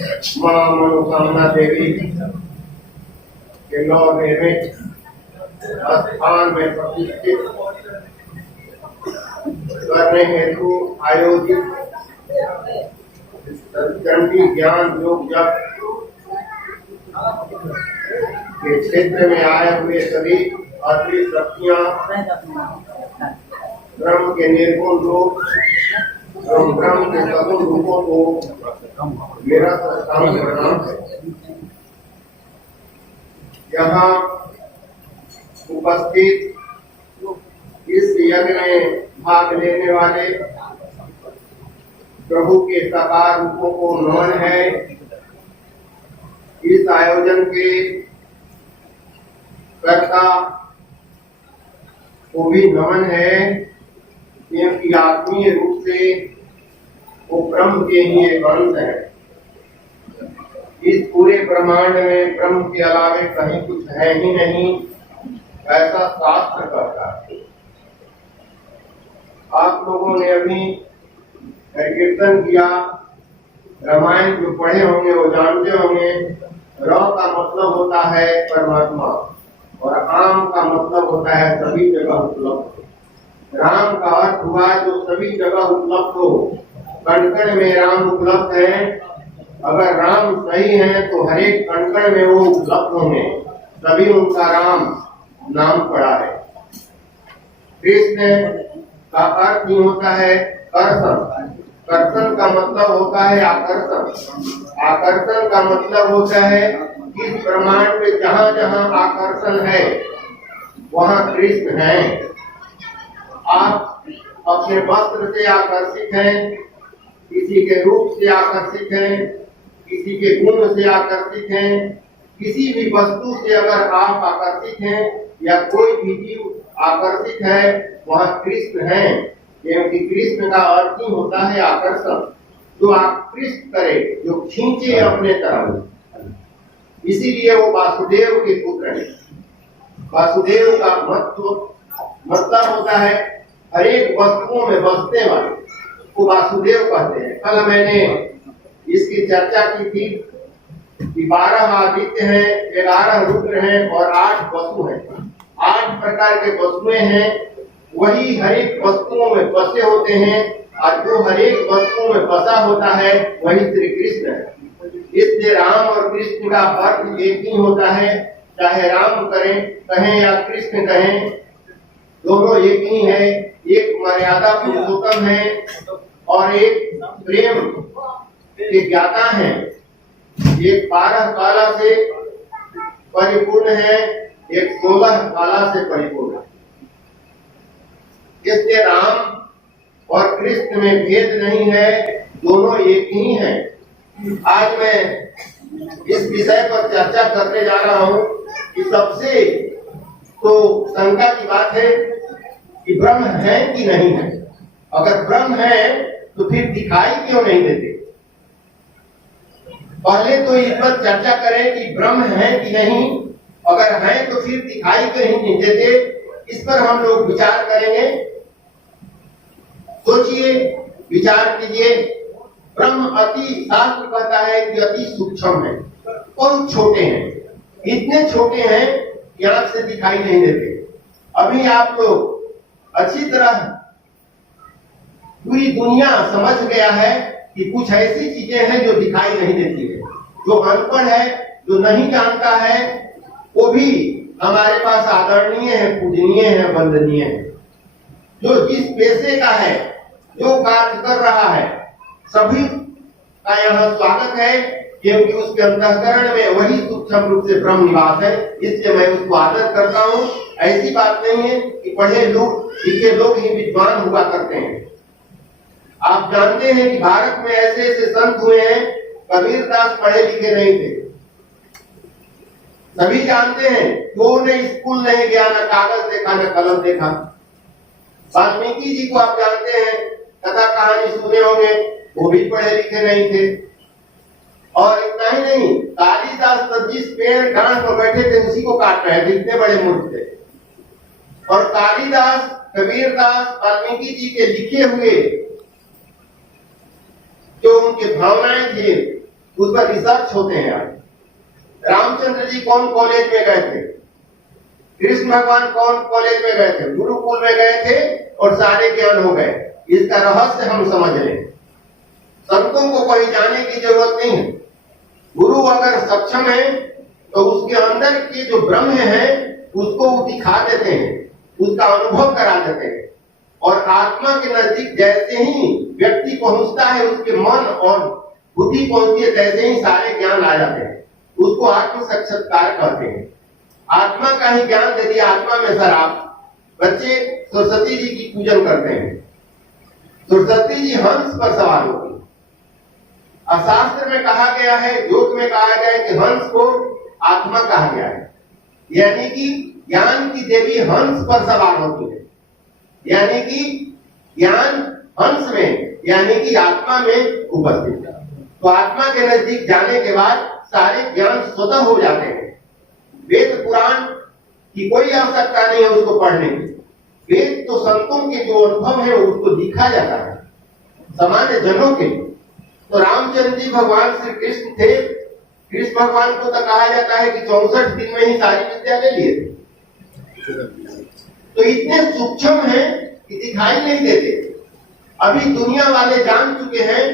मां मनोकामना देवी के 9 निर्मित स्थान में प्रतिष्ठित करने हेतु आयोजित चंडी ज्ञान योग जप के क्षेत्र में आए हुए सभी अति शक्तियां ब्रह्म के निर्गुण रूप एवं ब्रह्म के सगुण रूपों को मेरा प्रणाम है। यहाँ उपस्थित इस यज्ञ में भाग लेने वाले प्रभु के साकार रूपों को नमन है। इस आयोजन के कर्ता को भी नमन है, क्योंकि आत्मीय रूप से वो ब्रह्म के ही एक अंश है। इस पूरे ब्रह्मांड में ब्रह्म के अलावे कहीं कुछ है ही नहीं, ऐसा शास्त्र कहता है। आप लोगों ने अभी कीर्तन किया, रामायण जो पढ़े होंगे वो जानते होंगे, र का मतलब होता है परमात्मा और आम का मतलब होता है सभी जगह उपलब्ध। राम का अर्थ हुआ जो सभी जगह उपलब्ध हो। कण कण में राम उपलब्ध है। अगर राम सही है तो हर एक कण कण में वो उपलब्ध होंगे, तभी उनका राम नाम पड़ा है। कृष्ण का अर्थ ही होता है कर्षण। कर्षण का मतलब होता है आकर्षण। आकर्षण का मतलब होता है कि इस ब्रह्मांड में जहाँ जहाँ आकर्षण है वहाँ कृष्ण है। आप अपने वस्त्र से आकर्षित हैं, किसी के रूप से आकर्षित हैं, किसी के गुण से आकर्षित हैं, किसी भी वस्तु से अगर आप आकर्षित हैं या कोई भी जीव आकर्षित है, वहाँ कृष्ण है। क्योंकि कृष्ण का अर्थ ही होता है आकर्षण, जो आकृष्ट करे, जो खींचे अपने तरफ। इसीलिए वो वासुदेव के पुत्र हैं। वासुदेव का मतलब होता है हर एक वस्तुओं में बसने वाले को वासुदेव कहते हैं। कल मैंने इसकी चर्चा की थी कि 12 आदित्य हैं, 11 रुद्र हैं और 8 वसु हैं। 8 प्रकार के वसुएं हैं, वही हर एक वस्तुओं में बसे होते हैं और जो हर एक वस्तुओं में बसा होता है वही श्री कृष्ण है। इसलिए राम और कृष्ण का अर्थ एक ही होता है, चाहे राम कहें या कृष्ण कहें, दोनों एक ही है। एक मर्यादा पुरुषोत्तम है और एक प्रेम के ज्ञाता है। एक 12 काला से परिपूर्ण है, एक 16 काला से परिपूर्ण है। इसलिए राम और कृष्ण में भेद नहीं है, दोनों एक ही हैं। आज मैं इस विषय पर चर्चा करने जा रहा हूं कि सबसे तो शंका की बात है कि ब्रह्म है कि नहीं है। अगर ब्रह्म है तो फिर दिखाई क्यों नहीं देते। पहले तो इस पर चर्चा करें कि ब्रह्म है कि नहीं, अगर है तो फिर दिखाई क्यों नहीं देते। इस पर हम लोग विचार करेंगे। सोचिए, विचार कीजिए। ब्रह्म अति, शास्त्र कहता है कि अति सूक्ष्म है, बहुत छोटे हैं, इतने छोटे हैं कि आंख से दिखाई नहीं देते। अभी आप लोग अच्छी तरह पूरी दुनिया समझ गया है कि कुछ ऐसी चीजें हैं जो दिखाई नहीं देती है। जो अनपढ़ है, जो नहीं जानता है, वो भी हमारे पास आदरणीय है, पूजनीय है, वंदनीय है। जो जिस पेशे का है, जो कार्य कर रहा है, सभी का यहाँ स्वागत है, क्योंकि उसके अंतःकरण में वही सूक्ष्म रूप से ब्रह्म निवास है। इसलिए मैं उसको आदर करता हूँ। ऐसी बात नहीं है कि पढ़े लोग, लिखे लोग ही विद्वान हुआ करते हैं। आप जानते हैं कि भारत में ऐसे ऐसे संत हुए हैं, कबीरदास पढ़े लिखे नहीं थे। सभी जानते हैं कि उन्हें स्कूल नहीं गया, न कागज देखा, न कलम देखा। वाल्मीकि जी को आप जानते हैं, कथा कहानी सुने होंगे, वो भी पढ़े लिखे नहीं थे। और इतना ही नहीं, कालिदास तो जिस पेड़ डांड पर बैठे थे उसी को काट रहे थे, इतने बड़े मूर्ख थे। और कालिदास, कबीरदास, वाल्मीकि जी के लिखे हुए जो उनके भावनाएं थी, उस पर रिसर्च होते हैं। रामचंद्र जी कौन कॉलेज में गए थे, कृष्ण भगवान कौन कॉलेज में गए थे, गुरुकुल में गए थे और सारे ज्ञान हो गए। इसका रहस्य हम समझ लें। संतों को कोई जाने की जरूरत नहीं है। गुरु अगर सक्षम है तो उसके अंदर के जो ब्रह्म है उसको वो दिखा देते हैं, उसका अनुभव करा देते हैं। और आत्मा के नजदीक जैसे ही व्यक्ति पहुंचता है, उसके मन और बुद्धि पहुंचती है, तैसे ही सारे ज्ञान आ जाते हैं। उसको आत्म साक्षात्कार कहते हैं। आत्मा का ही ज्ञान दे दिया। आत्मा में सर आप बच्चे सरस्वती जी की पूजन करते हैं, सरस्वती जी हंस पर सवार होती है। शास्त्र में कहा गया है, योग में कहा गया है कि हंस को आत्मा कहा गया है, यानी कि ज्ञान की देवी हंस पर सवार होती है। यानी कि ज्ञान हंस में, यानी कि आत्मा में उपस्थित है। तो आत्मा के नजदीक जाने के बाद सारे ज्ञान स्वतः हो जाते हैं। वेद पुराण की कोई आवश्यकता नहीं है उसको पढ़ने की। वेद तो संतों के जो अनुभव है उसको दिखा जाता है सामान्य जनों के लिए। तो रामचंद्र जी भगवान श्री कृष्ण थे। कृष्ण भगवान को तो कहा जाता है कि 64 दिन में ही सारी विद्या ले लिए थे। तो इतने सूक्ष्म हैं कि दिखाई नहीं देते। अभी दुनिया वाले जान चुके हैं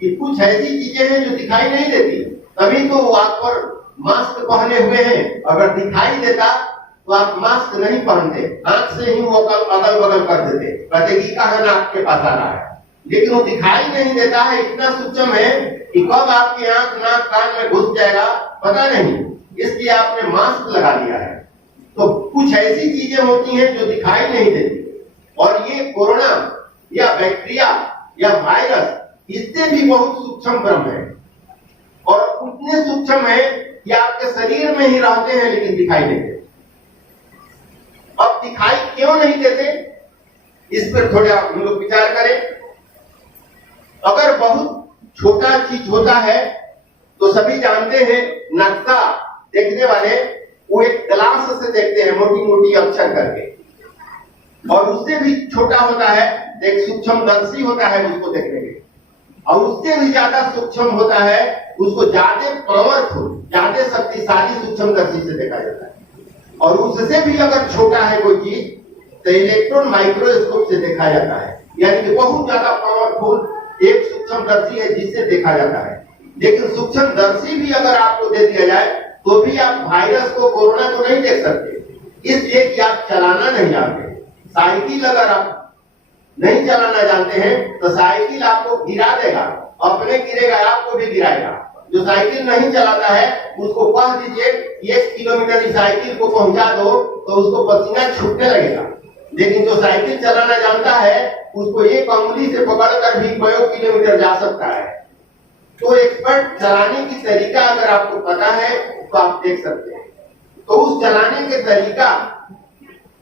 कि कुछ ऐसी चीजें हैं जो दिखाई नहीं देती, तभी तो वो आप पर मास्क पहने हुए हैं। अगर दिखाई देता तो आप मास्क नहीं पहनते, आंख से ही वो अगल बगल कर देते, कहते कि कहां नाक के पास आ रहा है। लेकिन वो दिखाई नहीं देता है, इतना सूक्ष्म है कि कब आपकी आंख नाक कान में घुस जाएगा पता नहीं, इसलिए आपने मास्क लगा लिया है। तो कुछ ऐसी चीजें होती हैं जो दिखाई नहीं देती। और ये कोरोना या बैक्टीरिया या वायरस इससे भी बहुत सूक्ष्म ब्रह्म है, और उतने सूक्ष्म है कि आपके शरीर में ही रहते हैं लेकिन दिखाई नहीं देते। अब दिखाई क्यों नहीं देते, इस पर थोड़ा हम लोग विचार करें। अगर बहुत छोटा चीज होता है तो सभी जानते हैं, नक्शा देखने वाले वो एक ग्लास से देखते हैं, मोटी मोटी अक्षर करके। और उससे भी छोटा होता है, एक सूक्ष्मदर्शी होता है उसको देखने के, और उससे भी ज्यादा सूक्ष्म होता है, उसको ज्यादा पावरफुल, ज्यादा शक्तिशाली सूक्ष्मदर्शी से देखा जाता है। और उससे भी अगर छोटा है कोई चीज तो इलेक्ट्रॉन माइक्रोस्कोप से देखा जाता है, यानी कि बहुत ज्यादा पावरफुल एक सूक्ष्मदर्शी है जिससे देखा जाता है। लेकिन सूक्ष्मदर्शी भी अगर आपको दे दिया जाए तो भी आप वायरस को, कोरोना को नहीं देख सकते, इसलिए कि आप चलाना नहीं जानते। साइकिल अगर आप नहीं चलाना जानते हैं तो साइकिल आपको गिरा देगा, अपने गिरेगा आपको भी गिराएगा। जो साइकिल नहीं चलाता है उसको कह दीजिए 1 किलोमीटर की साइकिल को पहुंचा दो तो उसको पसीना छूटने लगेगा। लेकिन जो साइकिल चलाना जानता है उसको एक अंगुली से पकड़कर भी कई किलोमीटर जा सकता है। तो एक्सपर्ट चलाने की तरीका अगर आपको पता है तो आप देख सकते हैं। तो उस चलाने के तरीका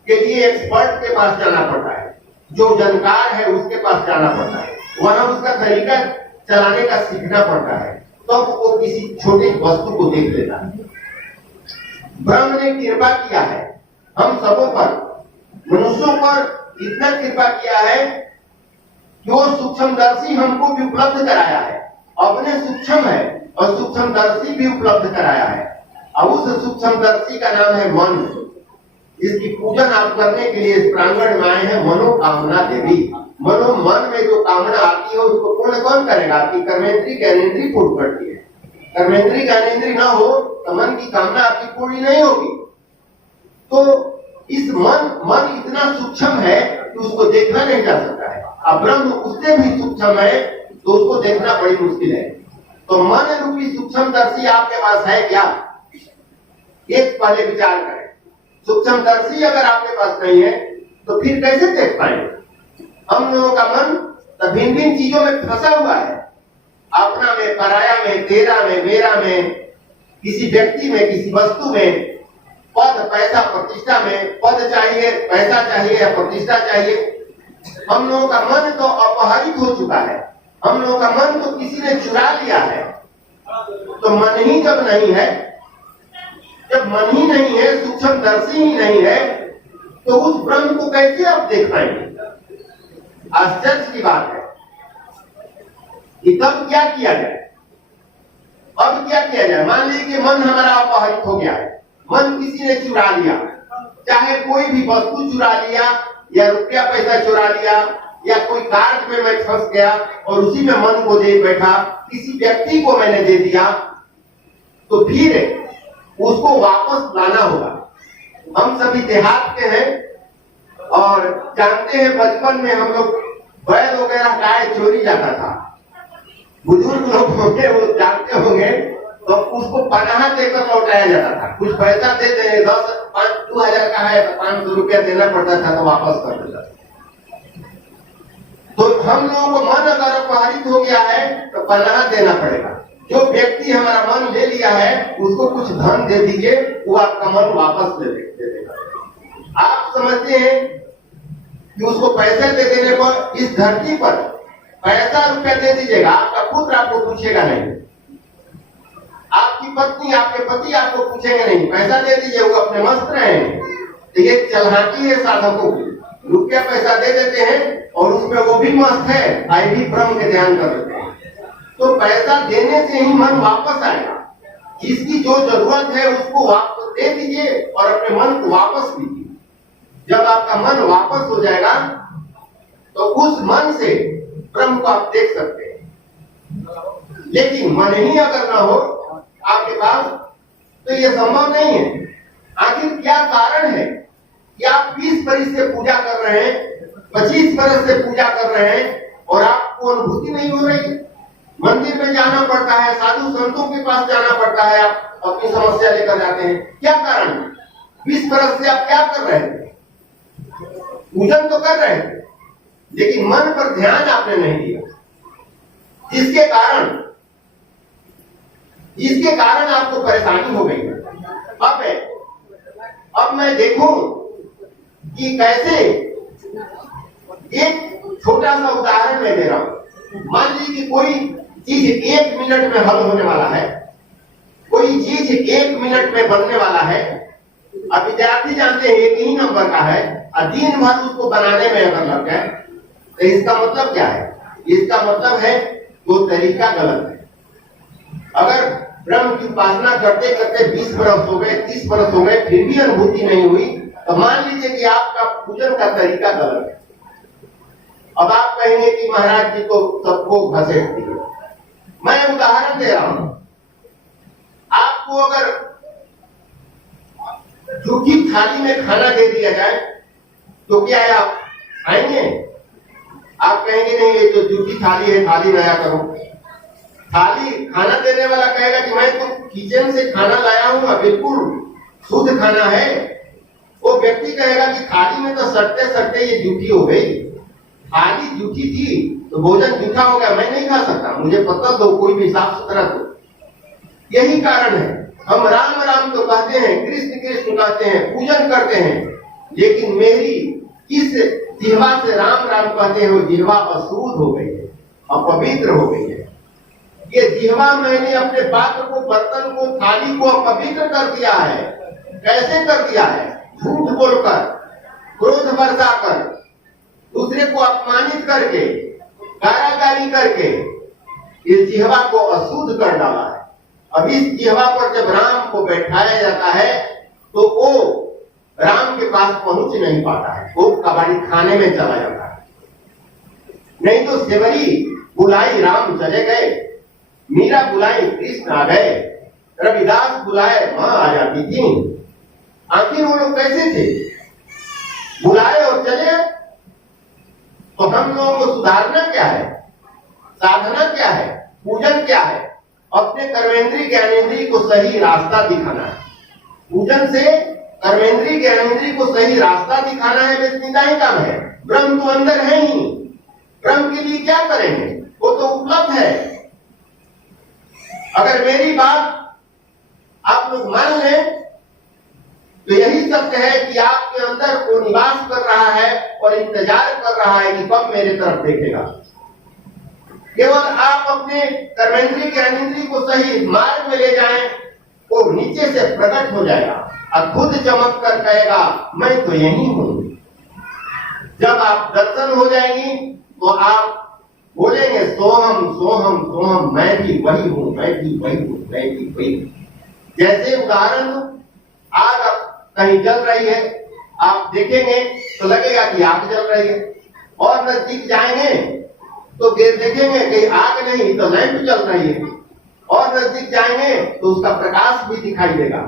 के लिए एक्सपर्ट के पास जाना पड़ता है, जो जानकार है उसके पास जाना पड़ता है, वहां उसका तरीका चलाने का सीखना पड़ता है, तो वो किसी छोटी वस्तु को देख लेता है। ब्रह्म ने कृपा किया है हम सबों पर, मनुष्यों पर इतना कृपा किया है कि वो सूक्ष्मदर्शी हमको भी उपलब्ध कराया है। अपने सूक्ष्म है और सूक्ष्मदर्शी भी उपलब्ध कराया है, और उस सूक्ष्मदर्शी का नाम है मन। इसकी पूजन आप करने के लिए इस प्रांगण में आए हैं। मनोकामना देवी, मनो मन में जो कामना आती है उसको पूर्ण कौन करेगा? आपकी कर्मेंद्री ज्ञानेंद्री पूर्ण करती है। कर्मेंद्री ज्ञानेंद्री ना हो तो मन की कामना आपकी पूरी नहीं होगी। तो इस मन इतना सूक्ष्म है कि उसको देखना नहीं जा सकता है। अब ब्रह्म उससे भी सूक्ष्म है तो उसको देखना बड़ी मुश्किल है। तो मन रूपी सूक्ष्मदर्शी आपके पास है क्या? एक पहले विचार करें। सूक्ष्मदर्शी अगर आपके पास नहीं है तो फिर कैसे देख पाएंगे? हम लोगों का मन तो भिन्न भिन्न चीजों में फंसा हुआ है, अपना में, पराया में, तेरा में, मेरा में, किसी व्यक्ति में, किसी वस्तु में, पद, पैसा, प्रतिष्ठा में। पद चाहिए, पैसा चाहिए या प्रतिष्ठा चाहिए। हम लोगों का मन तो अपहरित हो चुका है, हम लोगों का मन तो किसी ने चुरा लिया है। तो मन ही जब नहीं है, जब मन ही नहीं है, सूक्ष्मदर्शी ही नहीं है, तो उस ब्रह्म को कैसे आप देख पाएंगे? आश्चर्य की बात है कि तब क्या किया जाए? अब क्या किया जाए? मान लीजिए कि मन हमारा अपहरित हो गया है, मन किसी ने चुरा लिया, चाहे कोई भी वस्तु चुरा लिया या रुपया पैसा चुरा लिया या कोई कार्य में मैं फंस गया और उसी में मन को दे बैठा, किसी व्यक्ति को मैंने दे दिया, तो फिर उसको वापस लाना होगा। हम सभी देहात के हैं और जानते हैं बचपन में हम लोग बैल वगैरह गाय चोरी जाता था, बुजुर्ग लोग होंगे वो जानते होंगे, तो उसको पनाह देकर लौटाया जाता था। कुछ पैसा दे देंगे, 2,000 का है तो 500 रुपया देना पड़ता था तो वापस कर देता था। तो हम लोगों को मन अगर अपहरित हो गया है तो पनाह देना पड़ेगा। जो व्यक्ति हमारा मन ले लिया है उसको कुछ धन दे दीजिए, वो आपका मन वापस दे देगा। आप समझते हैं कि उसको पैसे दे देने पर इस धरती पर पैसा रुपया दे दीजिएगा, आपका पुत्र आपको पूछेगा नहीं, आपकी पत्नी आपके पति आपको पूछेंगे नहीं, पैसा दे दीजिए, वो अपने मस्त रहेंगे। तो ये चालाकी है साधकों की, रुपया पैसा दे देते हैं और उसमें वो भी मस्त है, आई भी ब्रह्म के ध्यान कर देते हैं। तो पैसा देने से ही मन वापस आएगा। जिसकी जो जरूरत है उसको वापस दे दीजिए और अपने मन को वापस लीजिए। जब आपका मन वापस हो जाएगा तो उस मन से ब्रह्म को आप देख सकते हैं। लेकिन मन ही अगर ना हो आपके पास तो यह संभव नहीं है। आखिर क्या कारण है कि आप 20 बरस से पूजा कर रहे हैं, 25 बरस से पूजा कर रहे हैं और आपको अनुभूति नहीं हो रही? मंदिर में जाना पड़ता है, साधु संतों के पास जाना पड़ता है, आप अपनी समस्या लेकर जाते हैं, क्या कारण है? 20 बरस से आप क्या कर रहे थे? पूजन तो कर रहे थे लेकिन मन पर ध्यान आपने नहीं दिया, जिसके कारण आपको परेशानी हो गई। अब मैं देखूं कि कैसे, एक छोटा सा उदाहरण मैं दे रहा हूं। मान लीजिए कि कोई चीज 1 मिनट में हल होने वाला है, कोई चीज 1 मिनट में बनने वाला है। अब विद्यार्थी जानते हैं 1 ही नंबर का है और दिन भर उसको बनाने में अगर लग जाए तो इसका मतलब क्या है? इसका मतलब है वो तरीका गलत है। अगर ब्रह्म की उपासना करते करते 20 बरस हो गए, 30 बरस हो गए, फिर भी अनुभूति नहीं हुई, तो मान लीजिए कि आपका पूजन का तरीका गलत है। अब आप कहेंगे कि महाराज जी को सबको घसीट दिए। मैं उदाहरण दे रहा हूं, आपको अगर झूठी थाली में खाना दे दिया जाए तो क्या है, आप खाएंगे? आप कहेंगे नहीं, ये तो झूठी थाली है, थाली नया करो। थाली खाना देने वाला कहेगा कि मैं तो किचन से खाना लाया हूं और बिल्कुल शुद्ध खाना है। वो व्यक्ति कहेगा कि थाली में तो सटते सटते ये झूठी हो गई, थाली झूठी थी तो भोजन झूठा हो गया, मैं नहीं खा सकता, मुझे पता दो, कोई भी साफ सुथरा दो। यही कारण है हम राम राम तो कहते हैं, कृष्ण कृष्ण कहते हैं, पूजन करते हैं, लेकिन मेरी इस जिह्वा से राम राम कहते हैं वो जिह्वा अशुद्ध हो गई है, अपवित्र हो गई है। ये जिह्वा मैंने अपने पात्र को, बर्तन को, थाली को अपवित्र कर दिया है। कैसे कर दिया है? झूठ बोलकर, क्रोध बरसाकर, दूसरे को अपमानित करके, गारागारी करके इस जिह्वा को अशुद्ध कर डाला है। अब इस जिह्वा पर जब राम को बैठाया जाता है तो वो राम के पास पहुंच नहीं पाता है, वो कबाड़ी खाने में चला जाता है। नहीं तो सेवरी बुलाई राम चले गए, मीरा बुलाई कृष्ण आ गए, रविदास बुलाए मां आ जाती थी। आखिर वो लोग कैसे थे? बुलाए और चले। तो हम लोगों को सुधारना क्या है? साधना क्या है? पूजन क्या है? अपने कर्मेंद्रीय ज्ञानेंद्रीय को सही रास्ता दिखाना है। पूजन से कर्मेंद्रीय ज्ञानेंद्रीय को सही रास्ता दिखाना है, बेचनीदा ही काम है। ब्रह्म तो अंदर है ही, ब्रह्म के लिए क्या करेंगे? वो तो उपलब्ध है। अगर मेरी बात आप लोग मान लें तो यही सत्य है कि आपके अंदर वो निवास कर रहा है और इंतजार कर रहा है कि कब मेरे तरफ देखेगा। केवल आप अपने कर्मेंद्रीय ज्ञानेंद्रीय को सही मार्ग में ले जाएं, वो नीचे से प्रकट हो जाएगा और खुद चमक कर कहेगा मैं तो यही हूं। जब आप दर्शन हो जाएंगी तो आप बोलेंगे सोहम सोहम सोहम, मैं भी वही हूं, मैं भी वही हूं, मैं भी वही हूं। जैसे उदाहरण आग कहीं जल रही है, आप देखेंगे तो लगेगा कि आग जल रही है, और नजदीक जाएंगे तो देखेंगे कि आग नहीं तो लैंप जल रही है, और नजदीक जाएंगे तो उसका प्रकाश भी दिखाई देगा,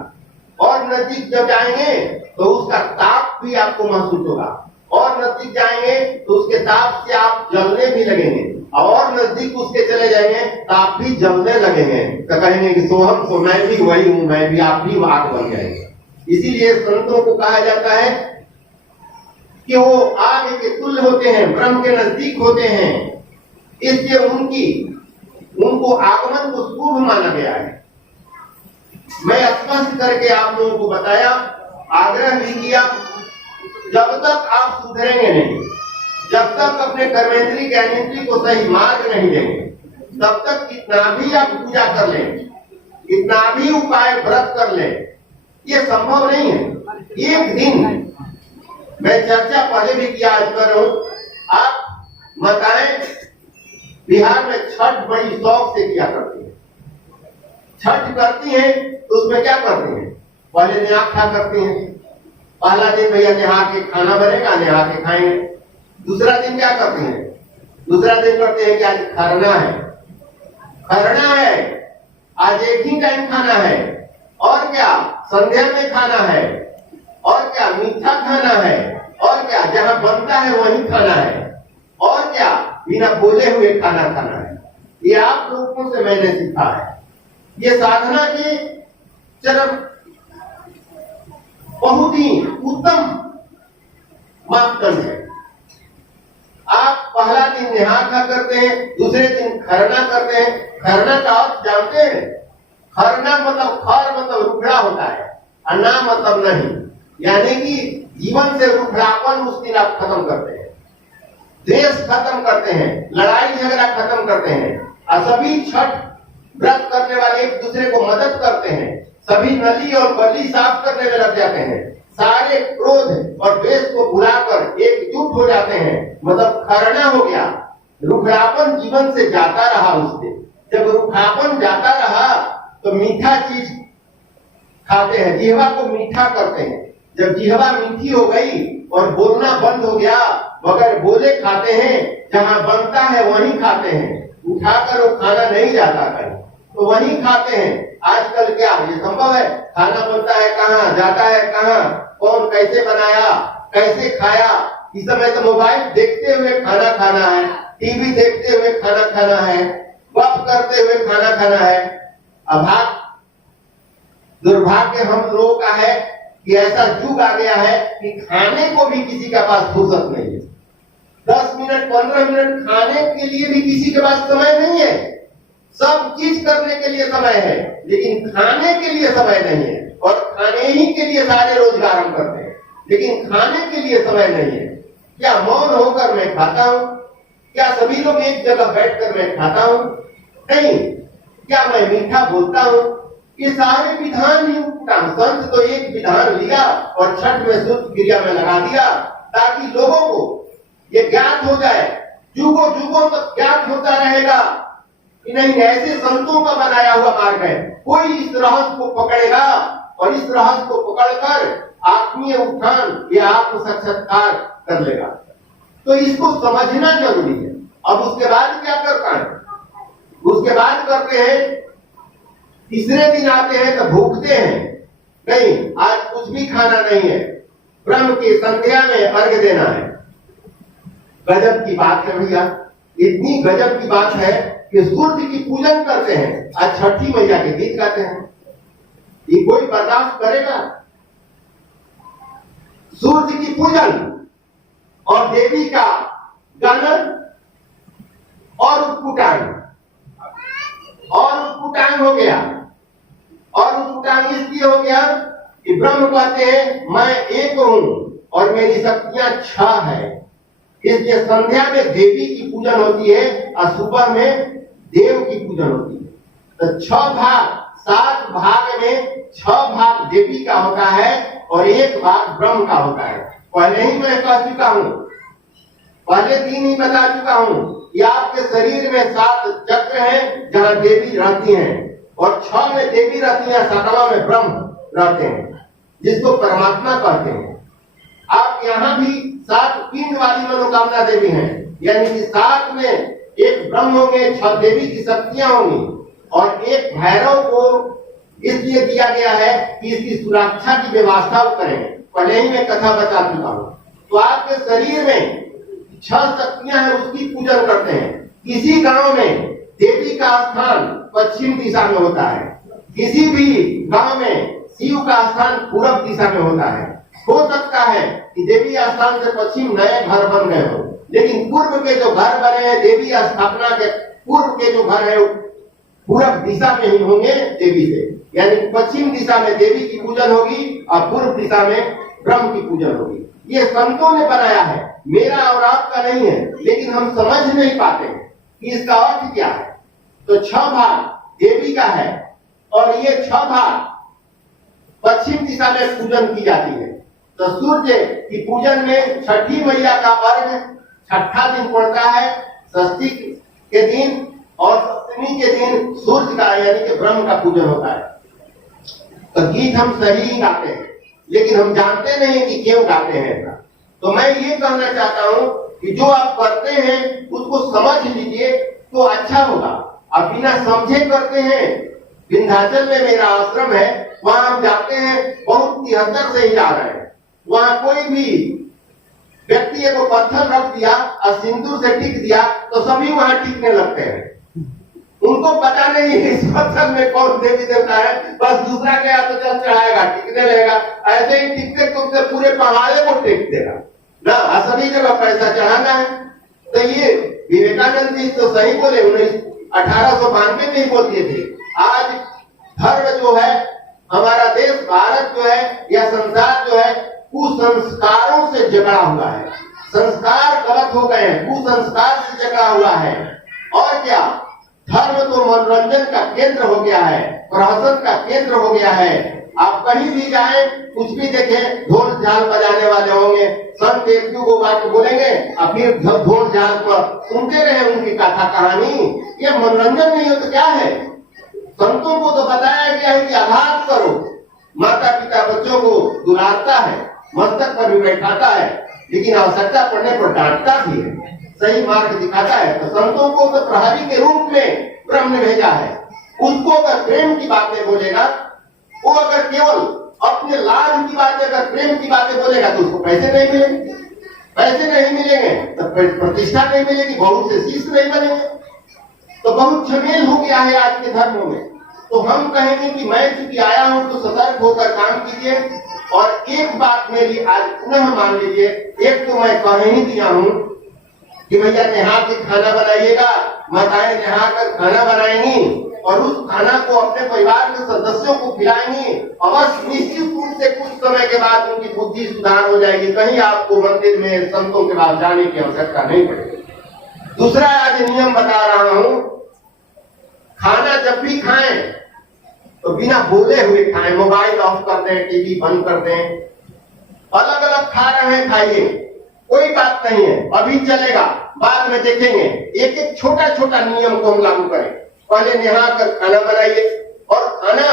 और नजदीक जब जाएंगे तो उसका ताप भी आपको महसूस होगा, और नजदीक जाएंगे तो उसके ताप से आप जलने भी लगेंगे, और नजदीक उसके चले जाएंगे तो आप भी जलने लगेंगे, तो कहेंगे कि सोहम तो मैं भी वही हूं, मैं भी, आप भी आग बन जाएंगे। इसीलिए संतों को कहा जाता है कि वो आग के तुल्य होते हैं, ब्रह्म के नजदीक होते हैं, इसलिए उनको आगमन को शुभ माना गया है। मैं स्पष्ट करके आप लोगों को बताया, आग्रह भी किया, जब तक आप सुधरेंगे नहीं, जब तक अपने कर्मेंद्री ज्ञानेंद्री को सही मार्ग नहीं देंगे, तब तक कितना भी आप पूजा कर लें, कितना भी उपाय व्रत कर लें, ये संभव नहीं है। एक दिन मैं चर्चा पहले भी किया, आज कर रहा हूं, आप बताएं बिहार में छठ बड़ी शौक से किया करती है। छठ करती हैं तो उसमें क्या करती हैं? पहले नहा खा करती हैं, पहला दिन भैया नहा के खाना बनेगा, नहा के खाएंगे। दूसरा दिन क्या करती हैं? दूसरा दिन करते हैं कि आज खरना है, खरना है, आज एक ही टाइम खाना है, और क्या संध्या में खाना है, और क्या मीठा खाना है, और क्या जहां बनता है वहीं खाना है, और क्या बिना बोले हुए खाना खाना है। ये आप लोगों से मैंने सीखा है। ये साधना की चरम बहुत ही उत्तम मापदंड है। आप पहला दिन नहा खा करते हैं, दूसरे दिन खरना करते हैं। खरना का अर्थ जानते हैं? खरना मतलब खर मतलब रुखड़ा होता है, अन्ना मतलब नहीं, यानी कि जीवन से रुखड़ापन उस दिन आप खत्म करते हैं, द्वेष खत्म करते हैं, लड़ाई झगड़ा खत्म करते हैं, और सभी छठ व्रत करने वाले एक दूसरे को मदद करते हैं, सभी नली और बली साफ करने में लग जाते हैं, सारे क्रोध और द्वेष को भुलाकर एकजुट हो जाते हैं, मतलब खरना हो गया। रुखापन जीवन से जाता रहा उससे, जब रुखापन जाता रहा तो मीठा चीज खाते हैं, जिह्वा को मीठा करते हैं। जब जिह्वा मीठी हो गई और बोलना बंद हो गया, बगैर बोले खाते हैं, जहां बनता है वहीं खाते हैं, उठाकर वो खाना नहीं जाता कहीं, तो वहीं खाते हैं। आजकल क्या ये संभव है? खाना बनता है कहाँ, जाता है कहाँ, कौन कैसे बनाया, कैसे खाया? इस समय तो मोबाइल देखते हुए खाना खाना है, टीवी देखते हुए खाना खाना है, गप करते हुए खाना खाना है। दुर्भाग्य हम लोगों का है कि ऐसा युग आ गया है कि खाने को भी किसी के पास फुर्सत नहीं है। 10 मिनट 15 मिनट खाने के लिए भी किसी के पास समय नहीं है। सब चीज करने के लिए समय है, लेकिन खाने के लिए समय नहीं है। और खाने ही के लिए सारे रोजगार हम करते हैं, लेकिन खाने के लिए समय नहीं है। क्या मौन होकर मैं खाता हूं? क्या सभी लोग एक जगह बैठकर मैं खाता हूं? नहीं। क्या मैं मीठा बोलता हूं? ये सारे विधान ही संत तो एक विधान लिया और छठ में शुद्ध क्रिया में लगा दिया, ताकि लोगों को ये ज्ञात हो जाए, युगों युगों तक ज्ञात होता रहेगा कि नहीं, ऐसे संतों का बनाया हुआ मार्ग है। कोई इस रहस्य को पकड़ेगा और इस रहस्य को पकड़कर आत्मीय उत्थान या आत्म साक्षात्कार कर लेगा। तो इसको समझना जरूरी है। अब उसके बाद क्या करता है? उसके बाद करते हैं, तीसरे दिन आते हैं तो भूखते हैं, नहीं आज कुछ भी खाना नहीं है, ब्रह्म की संध्या में अर्घ्य देना है। गजब की बात है भैया, इतनी गजब की बात है कि सूर्य की पूजन करते हैं, आज छठी मैया के गीत गाते हैं। ये कोई बर्दाश्त करेगा? सूर्य की पूजन और देवी का गानन और उत्पुटान हो गया। और उत्पुटान इसलिए हो गया कि ब्रह्म कहते हैं मैं एक हूं और मेरी शक्तियां 6 है। इसलिए संध्या में देवी की पूजन होती है और सुबह में देव की पूजन होती है। तो 6 भाग, 7 भाग में 6 भाग देवी का होता है और 1 भाग ब्रह्म का होता है। पहले ही मैं कह चुका हूं पहले दिन ही बता चुका हूं कि आपके शरीर में 7 चक्र हैं जहां देवी रहती हैं और 6 में देवी रहती हैं, 7वां में ब्रह्म रहते हैं जिसको परमात्मा कहते हैं। आप यहाँ भी 7 पिंड वाली मनोकामना देवी हैं, यानी कि 7 में एक ब्रह्म होंगे, 6 देवी की शक्तियां होंगी और एक भैरव को इसलिए दिया गया है कि इसकी सुरक्षा की व्यवस्था करें। पहले ही मैं कथा बता चुका हूं। तो आपके शरीर में 6 शक्तियां हैं, उसकी पूजन करते हैं। किसी गांव में देवी का स्थान पश्चिम दिशा में होता है, किसी भी गांव में शिव का स्थान पूर्व दिशा में होता है। हो सकता है कि देवी स्थान से पश्चिम नए घर बन गए हो, लेकिन पूर्व के जो घर बने हैं देवी स्थापना के पूर्व के जो घर है पूर्व दिशा में ही होंगे देवी से, यानी पश्चिम दिशा में देवी की पूजन होगी और पूर्व दिशा में ब्रह्म की पूजन होगी। ये संतों ने बनाया है, मेरा और आपका नहीं है, लेकिन हम समझ नहीं पाते हैं कि इसका अर्थ क्या है। तो 6 भाग देवी का है और ये 6 भाग पश्चिम दिशा में पूजन की जाती है। तो सूर्य की पूजन में छठी मैया का अर्घ 6ठा दिन पड़ता है, षष्ठी के दिन और सप्तमी के दिन सूर्य का यानी कि ब्रह्म का पूजन होता है। तो गीत हम सही ही गाते हैं, लेकिन हम जानते नहीं कि क्यों गाते हैं ऐसा। तो मैं ये कहना चाहता हूं कि जो आप करते हैं उसको समझ लीजिए तो अच्छा होगा। आप बिना समझे करते हैं। विंध्याचल में मेरा आश्रम है, वहां हम जाते हैं, बहुत 73 से ही जा रहे हैं। वहां कोई भी व्यक्ति को पत्थर रख दिया और सिंदूर से टिक दिया तो सभी वहां टिकने लगते हैं। उनको पता नहीं है इस पत्थर में कौन देवी देवता है, बस दूसरा गया तो चल चढ़ाएगा, टिकने लगेगा। ऐसे ही टिकते तुमसे पूरे पहाड़े को टेक देगा ना, सभी जगह पैसा चढ़ाना है। तो ये विवेकानंद जी तो सही बोले, 1892 में ही बोल दिए थे। आज धर्म जो है, हमारा देश भारत जो है या संसार जो है कुसंस्कारों से जकड़ा हुआ है। संस्कार गलत हो गए हैं, कुसंस्कार से जकड़ा हुआ है। और क्या, धर्म तो मनोरंजन का केंद्र हो गया है, प्रहसन का केंद्र हो गया है। आप कहीं भी जाएं, कुछ भी देखें, ढोल झाल बजाने वाले होंगे, संत एक दो बात बोलेंगे और फिर ढोल झाल पर सुनते रहे उनकी कथा कहानी। ये मनोरंजन नहीं हो तो क्या है? संतों को तो बताया गया है कि आघात करो। माता पिता बच्चों को दुलारता है, मस्तक पर भी बैठाता है, लेकिन आवश्यकता पड़ने पर डांटता भी है, सही मार्ग दिखाता है। तो संतों को तो प्रहरी के रूप में ब्रह्म ने भेजा है। उसको अगर प्रेम की बातें बोलेगा, वो अगर केवल अपने लाभ की बातें, अगर प्रेम की बातें बोलेगा तो उसको पैसे नहीं मिलेंगे। पैसे नहीं मिलेंगे तो प्रतिष्ठा नहीं मिलेगी, बहुत से शिष्य नहीं बनेंगे। तो बहुत झमेल हो गया है आज के धर्मों में। तो हम कहेंगे कि मैं चूंकि आया हूं तो सतर्क होकर काम कीजिए। और एक बात मेरी आज पुनः मान लीजिए, एक तो मैं कह ही दिया हूं कि भैया नहा के खाना बनाइएगा, माताएं नहा कर खाना बनाएंगी और उस खाना को अपने परिवार के सदस्यों को खिलाएंगी। अवश्य निश्चित रूप से कुछ समय के बाद उनकी बुद्धि सुधार हो जाएगी, कहीं आपको मंदिर में संतों के पास जाने की आवश्यकता नहीं पड़ेगी। दूसरा आज नियम बता रहा हूं, खाना जब भी खाएं तो बिना बोले हुए खाएं, मोबाइल ऑफ कर दें, टीवी बंद कर दें। अलग अलग खा रहे हैं, खाइए, कोई बात नहीं है, अभी चलेगा, बाद में देखेंगे। एक एक छोटा छोटा नियम को हम लागू करें। पहले नहा कर खाना बनाइए और खाना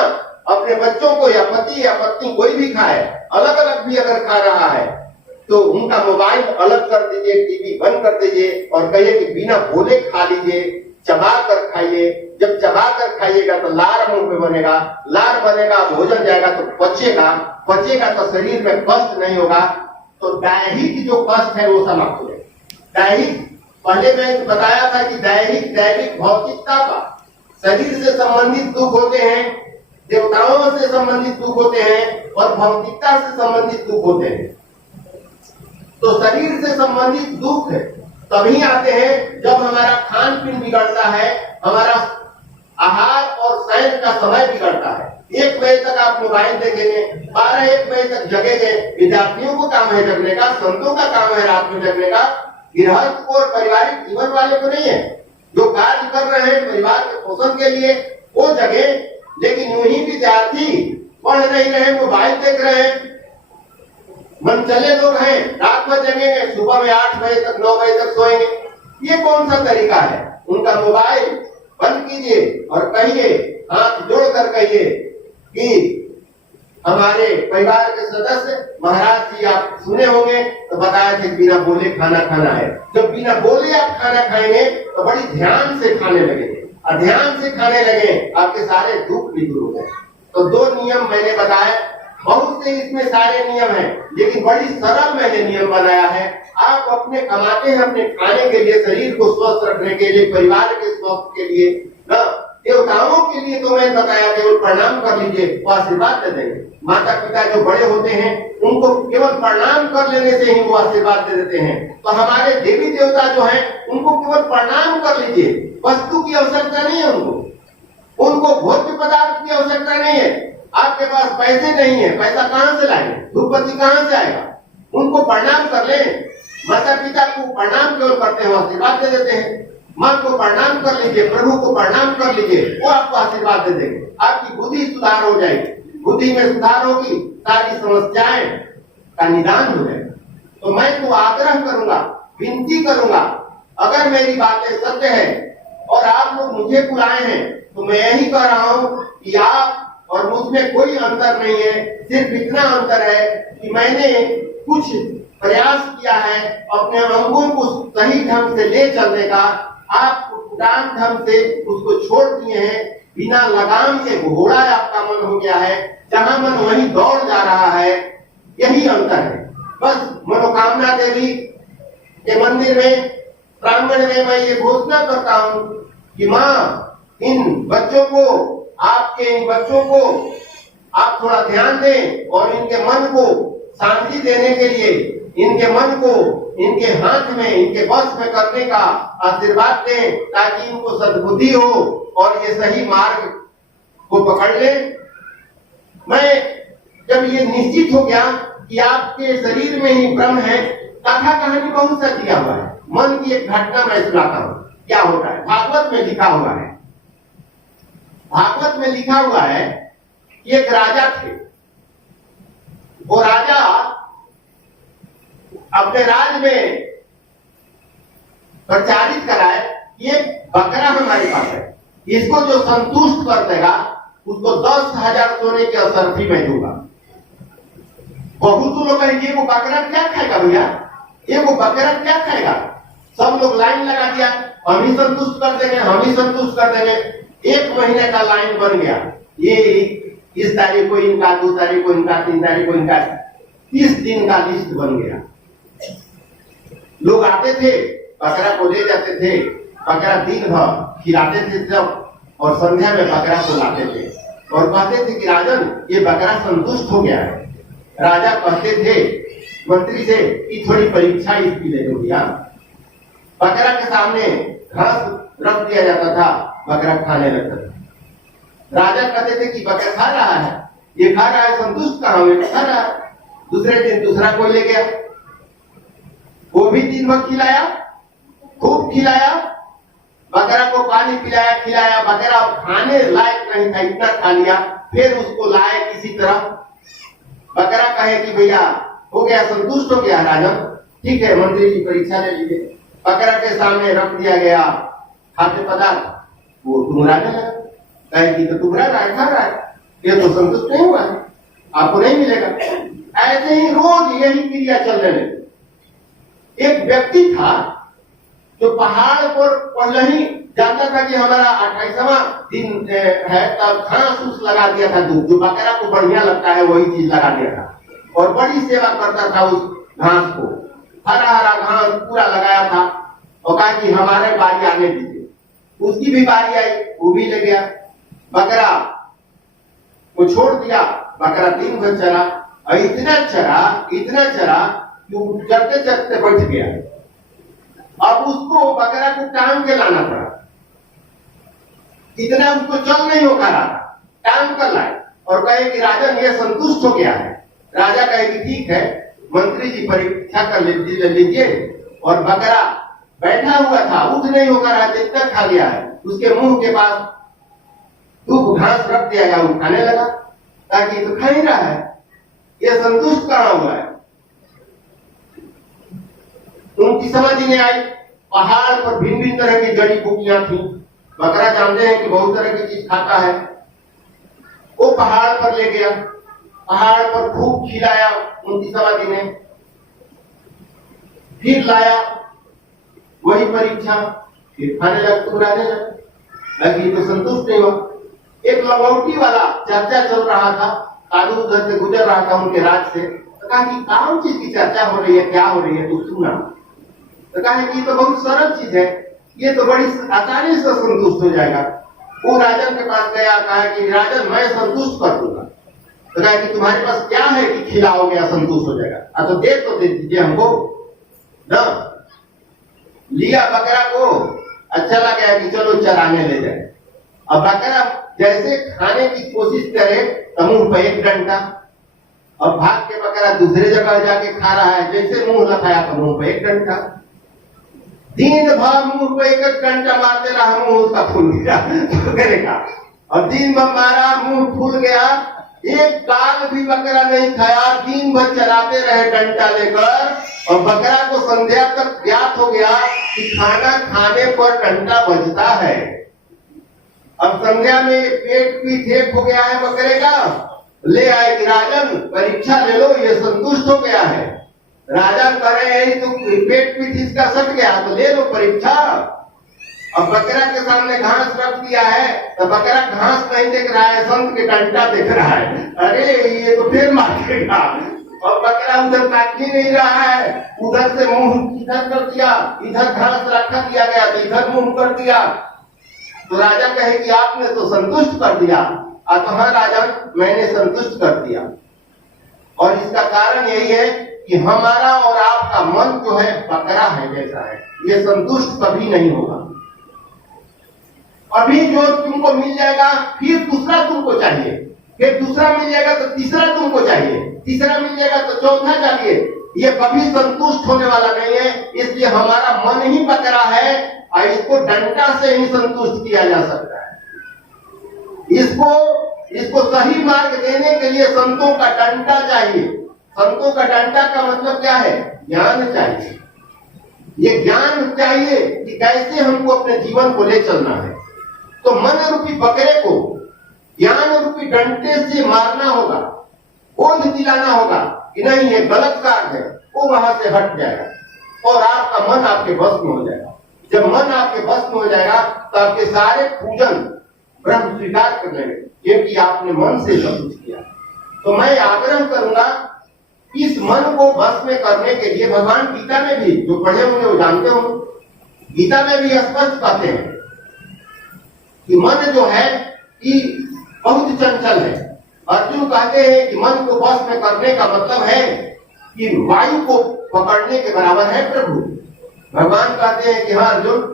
अपने बच्चों को या पति या पत्नी कोई भी खाए, अलग अलग भी अगर खा रहा है तो उनका मोबाइल अलग कर दीजिए, टीवी बंद कर दीजिए और कहिए कि बिना बोले खा लीजिए, चबा कर खाइए। जब चबा कर खाइएगा तो लार मुंह पे बनेगा, लार बनेगा, भोजन जाएगा तो पचेगा, पचेगा तो शरीर में कष्ट नहीं होगा। तो दैहिक जो कष्ट है वो समाप्त हो जाएगा। दैहिक, पहले मैं बताया था कि दैहिक दैविक भौतिकता का शरीर से संबंधित दुख होते हैं, देवताओं से संबंधित दुख होते हैं और भौतिकता से संबंधित दुख होते हैं। तो शरीर से संबंधित दुख तभी आते हैं जब हमारा खान पीन बिगड़ता है, हमारा आहार और शयन का समय बिगड़ता है। 1 बजे तक आप मोबाइल देखेंगे, 12-1 बजे तक जगेंगे। विद्यार्थियों को काम है जगने का, संतों का काम है रात में जगने का, गृहस्थ को और पारिवारिक जीवन वाले को नहीं है। जो कार्य कर रहे हैं परिवार के पोषण के लिए वो जगे, लेकिन यूं ही विद्यार्थी पढ़ नहीं रहे, मोबाइल देख रहे हैं, मनचले लोग हैं, रात भर जगेंगे, सुबह में 8 बजे तक 9 बजे तक सोएंगे। ये कौन सा तरीका है? उनका मोबाइल बंद कीजिए और कहिए, हाथ जोड़कर कहिए कि हमारे परिवार के सदस्य महाराज जी आप सुने होंगे तो बताया थे बिना बोले खाना खाना है। जब बिना बोले आप खाना खाएंगे तो बड़ी ध्यान से खाने लगेंगे, और ध्यान से खाने लगे आपके सारे दुख भी दूर हो गए। तो 2 नियम मैंने बताए, बहुत से इसमें सारे नियम हैं, लेकिन बड़ी सरल मैंने नियम बनाया है। आप अपने कमाते हैं अपने खाने के लिए, शरीर को स्वस्थ रखने के लिए, परिवार के स्वस्थ के लिए, देवताओं के लिए तो मैंने बताया केवल प्रणाम कर लीजिए, वो आशीर्वाद दे देंगे। माता पिता जो बड़े होते हैं उनको केवल प्रणाम कर लेने से ही वो आशीर्वाद दे देते हैं। तो हमारे देवी देवता जो हैं उनको केवल प्रणाम कर लीजिए, वस्तु की आवश्यकता नहीं है उनको भोज्य पदार्थ की आवश्यकता नहीं है। आपके पास पैसे नहीं है, पैसा कहां से लाएंगे, धूपबत्ती कहां से आएगा? उनको प्रणाम कर ले। माता पिता को प्रणाम केवल करते हैं, आशीर्वाद दे देते हैं। माँ को प्रणाम कर लीजिए, प्रभु को प्रणाम कर लीजिए, वो आपको आशीर्वाद दे देंगे। आपकी बुद्धि सुधार हो जाएगी, बुद्धि में सुधार होगी, सारी समस्याएं का निदान हो जाएगा। तो मैं तो आग्रह करूंगा, विनती करूंगा, अगर मेरी बातें सत्य है और आप लोग मुझे बुलाए हैं तो मैं यही कह रहा हूं कि आप और मुझमें कोई अंतर नहीं है। सिर्फ इतना अंतर है कि मैंने कुछ प्रयास किया है अपने अंगों को सही ढंग से ले चलने का, आप उड़ान ढंग से उसको छोड़ दिए हैं। बिना लगाम के घोड़ा आपका मन हो गया है, जहां मन वहीं दौड़ जा रहा है, यही अंतर है। बस मनोकामना देवी के मंदिर में, प्रांगण में मैं ये घोषणा करता हूं कि माँ इन बच्चों को, आपके इन बच्चों को आप थोड़ा ध्यान दें और इनके मन को शांति देने के लिए, इनके मन को इनके हाथ में, इनके बस में करने का आशीर्वाद दें, ताकि इनको सद्बुद्धि हो और ये सही मार्ग को पकड़ ले। मैं जब ये निश्चित हो गया कि आपके शरीर में ही ब्रह्म है, कथा कहानी बहुत सा दिया हुआ है। मन की एक घटना मैं सुनाता हूं, क्या होता है। भागवत में लिखा हुआ है, भागवत में लिखा हुआ है कि एक राजा थे। वो राजा अपने राज में प्रचारित कराए, ये बकरा हमारे पास है, इसको जो संतुष्ट कर देगा उसको 10,000 सोने की असरफी मैं दूंगा। बहुत लोग कहेंगे वो बकरा क्या खाएगा भैया, ये वो बकरा क्या खाएगा। सब लोग लाइन लगा दिया, हम ही संतुष्ट कर देंगे, हम ही संतुष्ट कर देंगे। 1 महीने का लाइन बन गया। ये इस तारीख को इनका, 2 तारीख को इनका, 3 तारीख को इनका, 30 दिन का लिस्ट बन गया। लोग आते थे, बकरा को ले जाते थे, बकरा दिन भर खिलाते थे सब, और संध्या में बकरा को लाते थे और कहते थे कि राजन ये बकरा संतुष्ट हो गया है। राजा कहते थे मंत्री से कि थोड़ी परीक्षा इसकी ले लो भैया। बकरा के सामने घास रख दिया जाता था, बकरा खाने लगता था। राजा कहते थे कि बकरा खा रहा है, ये खा रहा है, संतुष्ट कहाँ हुए, खा रहा है। दूसरे दिन दूसरा कोई ले गया, वो भी दिन भर खिलाया, खूब खिलाया, बकरा को पानी पिलाया, खिलाया। बकरा खाने लायक नहीं था, इतना खा लिया। फिर उसको लाए किसी तरह, बकरा कहे कि भैया हो गया, संतुष्ट हो गया राजन, ठीक है मंत्री जी परीक्षा ले लीजिए। बकरा के सामने रख दिया गया खाद्य पदार्थ, वो टुमराने लगा, कहे कि तो टुमरा रहा है, खा रहा है, ये तो संतुष्ट नहीं हुआ है, आपको नहीं मिलेगा। ऐसे ही रोज यही क्रिया चलने लगी। एक व्यक्ति था जो पहाड़ पर पहले ही जानता था कि हमारा 28वां दिन है, तब घास उस लगा दिया था, दूध जो बकरा को बढ़िया लगता है वही चीज लगा दिया था, और बड़ी सेवा करता था उस घास को। हरा हरा घास पूरा लगाया था, और कहा कि हमारे बारी आने दीजिए। उसकी भी बारी आई, वो भी ले गया। बकरा को छोड़ दिया, बकरा दिन भर चला, और इतना चरा कि चलते चलते बैठ गया। अब उसको बकरा को टांग के लाना पड़ा, इतना उसको चल नहीं हो पा रहा था, टांग कर लाए और कहे कि राजन ये संतुष्ट हो गया है। राजा कहे कि ठीक है मंत्री जी परीक्षा कर लीजिए। और बकरा बैठा हुआ था, उठ नहीं होकर रहा, इतना खा लिया है, उसके मुंह के पास धूप घास रख दिया गया, वो खाने लगा, ताकि तो खा ही रहा है, ये संतुष्ट कहाँ हुआ है। उनकी समाधि में आई। पहाड़ पर भिन्न भिन्न तरह की जड़ी बूटियां थी। बकरा जानते हैं कि बहुत तरह की चीज खाता है। वो पहाड़ पर ले गया, पहाड़ पर खूब खिलाया उनकी समाधि में, फिर लाया वही परीक्षा, फिर खाने लग, टुकराने लग, बाकी तो संतुष्ट नहीं हुआ। एक लंगोटी वाला चर्चा चल रहा था, साधु उधर से गुजर रहा था उनके राज से, तो कहा कि कौन चीज की चर्चा हो रही है, क्या हो रही है, तू सुना। तो कहा कि तो बहुत सरल चीज है, ये तो बड़ी आसानी से संतुष्ट हो जाएगा। वो राजन के पास गया, कहा कि राजन मैं संतुष्ट कर दूंगा। तो कहा कि तुम्हारे पास क्या है कि खिलाओगे या संतुष्ट हो जाएगा? तो दे दीजिए हमको ना। लिया बकरा को, अच्छा लगा कि चलो चराने ले जाए। अब बकरा जैसे खाने की कोशिश करे तो मुंह पे एक डंडा, और भाग के बकरा दूसरे जगह जाके खा रहा है, जैसे मुंह लगाया तो मुंह पे एक डंडा। दिन भर मुंह पे एक डंडा मारते रहा, मुंह उसका फूल गया बकरे का। और दिन भर मारा, मुंह फूल गया, एक काल भी बकरा नहीं खाया। दिन भर चलाते रहे डंडा लेकर, और बकरा को संध्या तक ज्ञात हो गया कि खाना खाने पर डंडा बजता है। अब संध्या में पेट पीठ एक हो गया है बकरे का, ले आए कि राजन परीक्षा ले लो, ये संतुष्ट हो गया है। राजा कह रहे हैं तो पेट पीठ इसका सट गया तो ले लो परीक्षा। अब बकरा के सामने घास रख दिया है तो बकरा घास नहीं देख रहा है, संत के डंडा देख रहा है। अरे ये तो फिर मारेगा। और बकरा उधर ताक ही नहीं रहा है, उधर से मुंह इधर कर दिया, इधर घास रखा दिया गया तो इधर मुंह कर दिया। तो राजा कहे कि आपने तो संतुष्ट कर दिया। हाँ राजा, मैंने संतुष्ट कर दिया। और इसका कारण यही है कि हमारा और आपका मन जो है बकरा है जैसा है, ये संतुष्ट कभी नहीं होगा। अभी जो तुमको मिल जाएगा फिर दूसरा तुमको चाहिए, फिर दूसरा मिल जाएगा तो तीसरा तुमको चाहिए, तीसरा मिल जाएगा तो चौथा चाहिए। ये कभी संतुष्ट होने वाला नहीं है। इसलिए हमारा मन ही बकरा है और इसको डंडा से ही संतुष्ट किया जा सकता है। इसको सही मार्ग देने के लिए संतों का डंडा चाहिए। संतों का डंडा का मतलब क्या है? ज्ञान चाहिए। ये ज्ञान चाहिए कि कैसे हमको अपने जीवन को ले चलना है। तो मन रूपी बकरे को ज्ञान रूपी डंडे से मारना होगा, बोध दिलाना होगा कि नहीं ये गलत कार्य है, वो वहां से हट जाएगा और आपका मन आपके बस में हो जाएगा। जब मन आपके बस में हो जाएगा तो आपके सारे पूजन ब्रह्म स्वीकार कर लेंगे, क्योंकि आपने मन से सब कुछ किया। तो मैं आग्रह करूंगा, इस मन को बस में करने के लिए भगवान गीता में भी, जो पढ़े होंगे वो जानते हो, गीता में भी स्पष्ट कहते हैं कि मन जो है कि बहुत चंचल है। अर्जुन कहते हैं कि मन को बस में करने का मतलब है कि वायु को पकड़ने के बराबर है प्रभु। भगवान कहते हैं कि हाँ अर्जुन,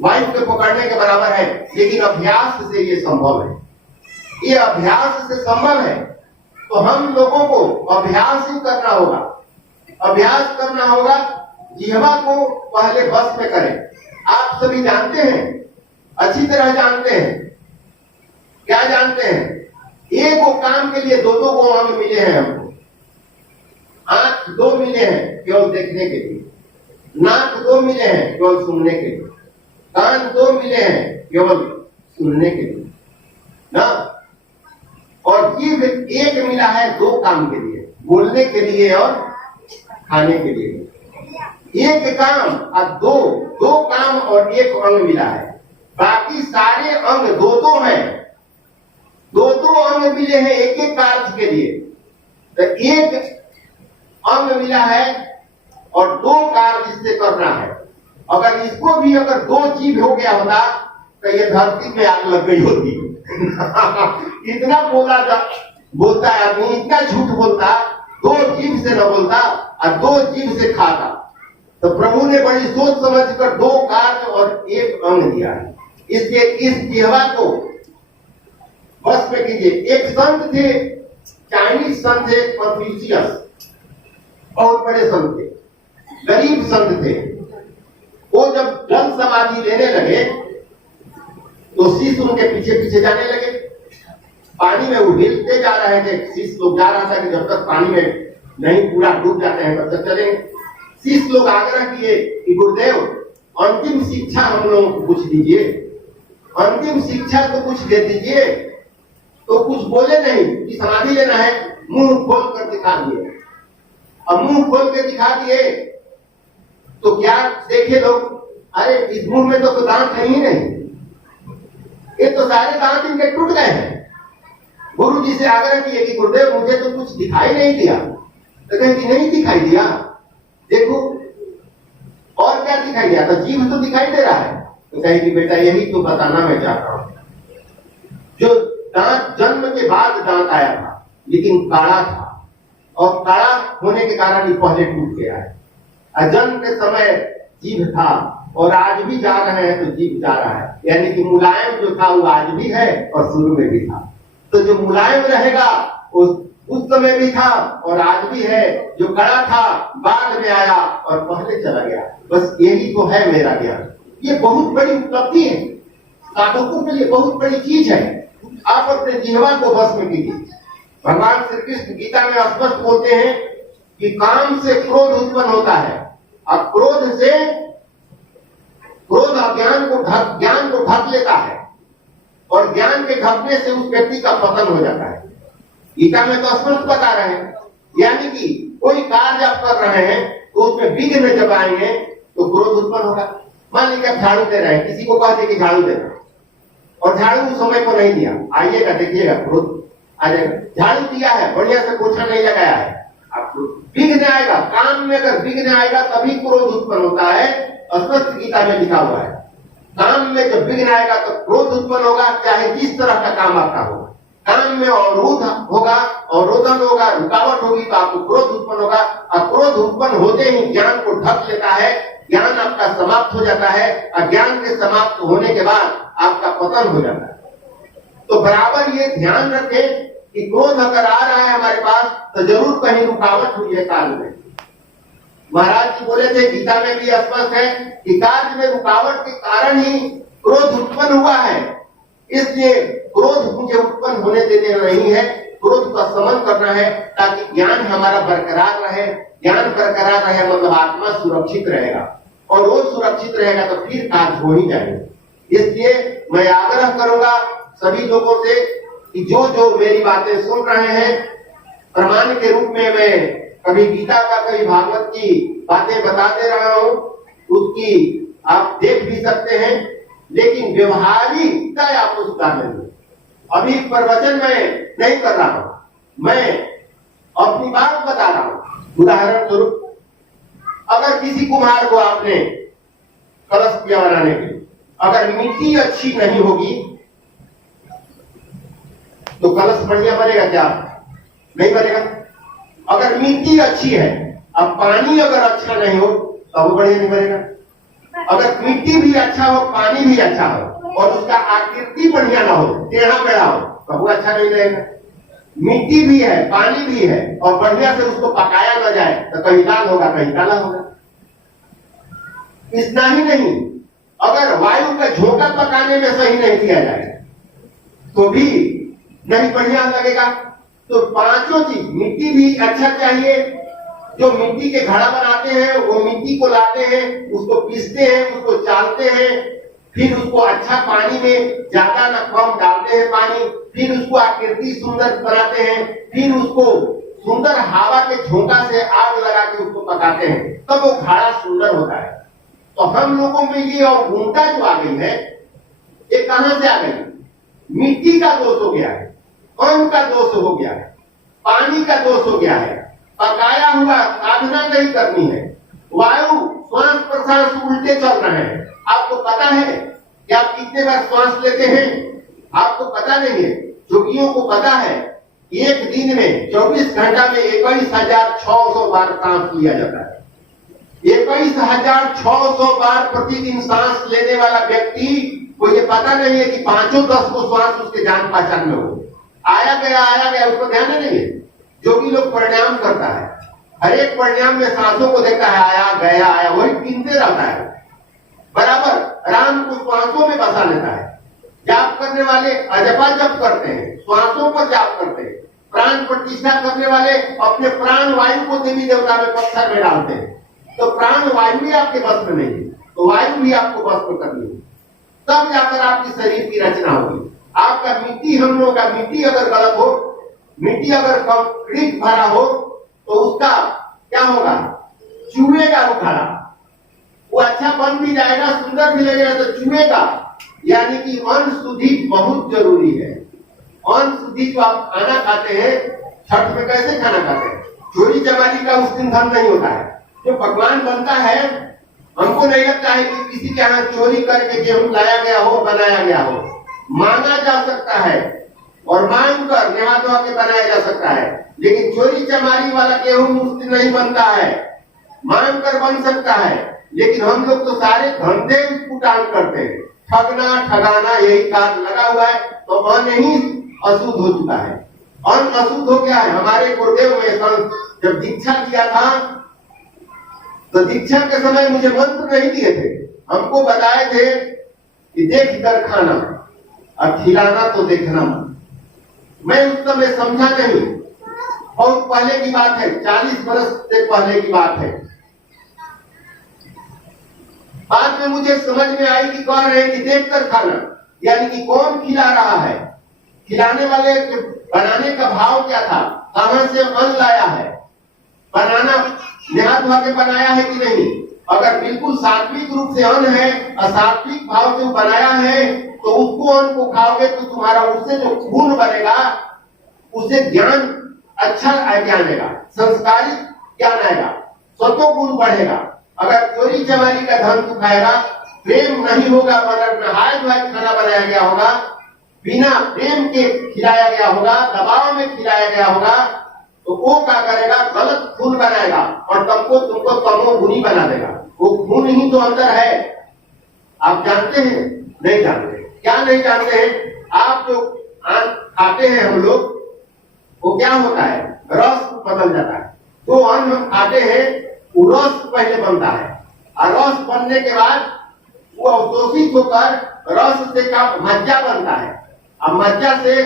वायु के पकड़ने के बराबर है, लेकिन अभ्यास से ये संभव है। ये अभ्यास से संभव है, तो हम लोगों को अभ्यास ही करना होगा। अभ्यास करना होगा, जिह्वा को पहले बस में करें। आप सभी जानते हैं, अच्छी तरह जानते हैं, क्या जानते हैं? एक वो काम के लिए दो को अंग मिले हैं हमको। आंख दो मिले हैं केवल देखने के लिए, नाक दो मिले हैं केवल सुनने के लिए, कान दो मिले हैं केवल सुनने के लिए ना, और जीभ एक मिला है दो काम के लिए, बोलने के लिए और खाने के लिए। एक काम और दो काम और एक अंग मिला है। बाकी सारे अंग दो हैं, दो अंग मिले हैं एक एक कार्य के लिए। तो एक अंग मिला है और दो कार्य इससे करना है। अगर इसको भी अगर दो जीभ हो गया होता तो ये धरती में आग लग गई होती। इतना बोलता है आदमी, इतना झूठ बोलता, दो जीभ से न बोलता और दो जीभ से खाता। तो प्रभु ने बड़ी सोच समझ कर दो कार्य और एक अंग दिया है। इसलिए इस जिह्वा को बस में कीजिए। एक संत थे, चाइनीज संत थे, कन्फ्यूशियस, बहुत बड़े संत थे, गरीब संत थे। वो जब जल समाधि लेने लगे तो शिष्य उनके पीछे पीछे जाने लगे। पानी में उड़ते जा रहे थे, शिष्य लोग जा रहा था कि जब तक पानी में नहीं पूरा डूब जाते हैं तब तक चलेंगे। शिष्य लोग आग्रह किए कि गुरुदेव अंतिम शिक्षा हम लोगों को कुछ दीजिए, अंतिम शिक्षा तो कुछ दे दीजिए। तो कुछ बोले नहीं कि समाधि लेना है, मुंह खोल कर दिखा दिए। अब मुंह खोल के दिखा दिए तो क्या देखे लोग, अरे इस मुंह में तो दांत है ही नहीं, ये तो सारे दांत इनके टूट गए हैं। गुरु जी से आग्रह किए कि गुरुदेव मुझे तो कुछ दिखाई नहीं दिया। तो कहें कि नहीं दिखाई दिया, देखो और क्या दिखाई दिया, तो जीव तो दिखाई दे रहा है। तो कहे कि बेटा यही तो बताना मैं चाहता हूं, जो दांत जन्म के बाद दांत आया था लेकिन काला था, और काला होने के कारण ये पहले टूट गया है। जन्म के समय जीभ था और आज भी जा रहे हैं तो जीभ जा रहा है, यानी कि मुलायम जो था वो आज भी है और शुरू में भी था। तो जो मुलायम रहेगा उस समय भी था और आज भी है, जो कड़ा था बाद में आया और पहले चला गया। बस यही तो है मेरा ज्ञान। ये बहुत बड़ी उपलब्धि है, साधकों के लिए बहुत बड़ी चीज है। आप अपने जिह्वा को वश में कीजिए। भगवान श्री कृष्ण गीता में स्पष्ट बोलते हैं कि काम से क्रोध उत्पन्न होता है, और क्रोध ज्ञान को ढक लेता है, और ज्ञान के ढकने से उस व्यक्ति का पतन हो जाता है। गीता में तो स्पष्ट बता रहे हैं, यानी कि कोई कार्य आप कर रहे हैं तो उसमें विघ्न जब आएंगे तो क्रोध उत्पन्न होगा। मान लीजिए आप झाड़ू दे रहे हैं, किसी को कहते कि झाड़ू देना, और झाड़ू उस समय को नहीं दिया, आइएगा देखिएगा क्रोध आ जाएगा। झाड़ू दिया है, बढ़िया से पोछा नहीं लगाया है, आपको विघ्न आएगा। काम में अगर विघ्न आएगा तभी क्रोध उत्पन्न होता है, स्पष्ट गीता में लिखा हुआ है। काम में जब विघ्न आएगा तो क्रोध उत्पन्न होगा, चाहे जिस तरह का काम आपका हो। काम में अवरोध होगा, अवरोधन होगा, रुकावट होगी तो आपको क्रोध उत्पन्न होगा, और क्रोध उत्पन्न होते ही ज्ञान को ढक लेता है, ज्ञान आपका समाप्त हो जाता है, और ज्ञान के समाप्त होने के बाद आपका पतन हो जाता है। तो बराबर ये ध्यान रखें कि क्रोध अगर आ रहा है हमारे पास तो जरूर कहीं रुकावट हुई है कार्य में। महाराज जी बोले थे, गीता में भी स्पष्ट है कि कार्य में रुकावट के कारण ही क्रोध उत्पन्न हुआ है। इसलिए क्रोध मुझे उत्पन्न होने देने नहीं है, क्रोध का शमन करना है, ताकि ज्ञान हमारा बरकरार रहे। ज्ञान बरकरार रहे मतलब आत्मा सुरक्षित रहेगा, और वो सुरक्षित रहेगा तो फिर कार्य हो ही जाएंगे। इसलिए मैं आग्रह करूंगा सभी लोगों से कि जो जो मेरी बातें सुन रहे हैं, प्रमाण के रूप में मैं कभी गीता का कभी भागवत की बातें बता दे रहा हूं, उसकी आप देख भी सकते हैं, लेकिन व्यवहारिकता आपको सुधार लेंगे। अभी प्रवचन मैं नहीं कर रहा हूं, मैं अपनी बात बता रहा हूं। उदाहरण स्वरूप, अगर किसी कुम्हार को आपने कलश किया बनाने के लिए, अगर मिट्टी अच्छी नहीं होगी तो कलश बढ़िया बनेगा क्या? नहीं बनेगा। अगर मिट्टी अच्छी है, अब पानी अगर अच्छा नहीं हो तो वो बढ़िया नहीं बनेगा। अगर मिट्टी भी अच्छा हो, पानी भी अच्छा हो, और उसका आकृति बढ़िया ना हो, टेढ़ा मेढ़ा हो, तो वो अच्छा नहीं रहेगा। मिट्टी भी है, पानी भी है, और बढ़िया से उसको पकाया न जाए तो कहीं लाल होगा, कहीं काला होगा। इतना ही नहीं, अगर वायु का झोंका पकाने में सही नहीं किया जाए तो भी नहीं बढ़िया लगेगा। तो पांचों चीज, मिट्टी भी अच्छा चाहिए, जो मिट्टी के घड़ा बनाते हैं वो मिट्टी को लाते हैं, उसको पीसते हैं, उसको चालते हैं, फिर उसको अच्छा पानी में ज्यादा न कम डालते हैं पानी, फिर उसको आकृति सुंदर बनाते हैं, फिर उसको सुंदर हवा के झोंका से आग लगा के उसको पकाते हैं, तब वो घड़ा सुंदर होता है। तो हम लोगों में ये अवगुणता जो आ गई है, ये कहां से आ गई? मिट्टी का दोष हो गया है, अन्न का दोष हो गया है, पानी का दोष हो गया है, पकाया हुआ साधना नहीं करनी है, वायु श्वास प्रश्वास उल्टे चल रहे हैं। आपको पता है कि आप कितने बार श्वास लेते हैं? आपको पता नहीं है। जोगियों को पता है एक दिन में 24 घंटा में 21,600 बार सांस लिया जाता है। 21,600 बार प्रतिदिन सांस लेने वाला व्यक्ति को ये पता नहीं है कि 5-10 को श्वास उसके जान पहचान में हो। आया गया उसको ध्यान नहीं है। जोगी लोग प्राणायाम करता है, हर एक प्राणायाम में सांसों को देखता है, आया गया आया, वही गिनते रहता है। बराबर राम को श्वासों में बसा लेता है। जाप करने वाले अजपा जप करते हैं, श्वासों पर जाप करते हैं। प्राण प्रतिष्ठा करने वाले अपने प्राण वायु को देवी देवता में पत्थर में डालते हैं। तो प्राण वायु भी आपके बस में नहीं है, तो वायु भी आपको बस में करनी है, तब जाकर आपकी शरीर की रचना होगी। आपका मिट्टी, हम लोगों का मिट्टी अगर गलत हो, मिट्टी अगर कंक्रीट भरा हो, तो उसका क्या होगा? चूहेगा रुखाड़ा। वो अच्छा बन भी जाएगा, सुंदर भी लगेगा, तो चूहेगा। यानी कि अन्न शुद्धि बहुत जरूरी है। अन्न शुद्धि जो आप खाना खाते हैं, छठ में कैसे खाना खाते हैं? चोरी चमारी का उस दिन धन नहीं होता है। जो पकवान बनता है, हमको नहीं लगता है कि किसी के यहाँ चोरी करके गेहूं लाया गया हो, बनाया गया हो। मांगा जा सकता है और मांग कर नहा धोआ के बनाया जा सकता है, लेकिन चोरी चमारी वाला गेहूं उस दिन नहीं बनता है। मांग कर बन सकता है, लेकिन हम लोग तो सारे धंधे कुटान करते हैं, ठगना ठगाना यही कार्य लगा हुआ है, तो अन्न ही अशुद्ध हो चुका है। अन्न अशुद्ध हो गया है। हमारे गुरुदेव में जब दीक्षा लिया था, तो दीक्षा के समय मुझे मंत्र नहीं दिए थे, हमको बताए थे कि देख कर खाना और खिलाना तो देखना। मैं उस समय समझा नहीं, बहुत पहले की बात है, 40 वर्ष से पहले की बात है। बाद में मुझे समझ में आई कि कह रहे हैं कि देख कर खाना, यानी कि कौन खिला रहा है, खिलाने वाले बनाने का भाव क्या था, कहां से अन्न लाया है, बनाना नहा धोआ के बनाया है कि नहीं। अगर बिल्कुल सात्विक रूप से अन्न है, असात्विक भाव से बनाया है, तो उसको अन्न को खाओगे तो तुम्हारा उससे जो खून बनेगा, उससे ज्ञान अच्छा ज्ञान आएगा, संस्कारिक ज्ञान आएगा, सतो गुण बढ़ेगा। अगर चोरी चमारी का धन तू खाएगा, प्रेम नहीं होगा, मगर नहाए धोए खाना बनाया गया होगा, बिना प्रेम के खिलाया गया होगा, दबाव में खिलाया गया होगा, तो वो क्या करेगा? गलत खून बनाएगा और तुमको तमोगुनी बना देगा। वो खून ही तो अंदर है। आप जानते हैं? नहीं जानते। क्या नहीं जानते हैं? आप जो अन्न खाते हैं हम लोग, वो क्या होता है? रस बदल जाता है। जो अन्न हम खाते हैं, वो रस पहले बनता है, और रस बनने के बाद वो अवशोषित होकर रस से का मज्जा बनता है, और मज्जा से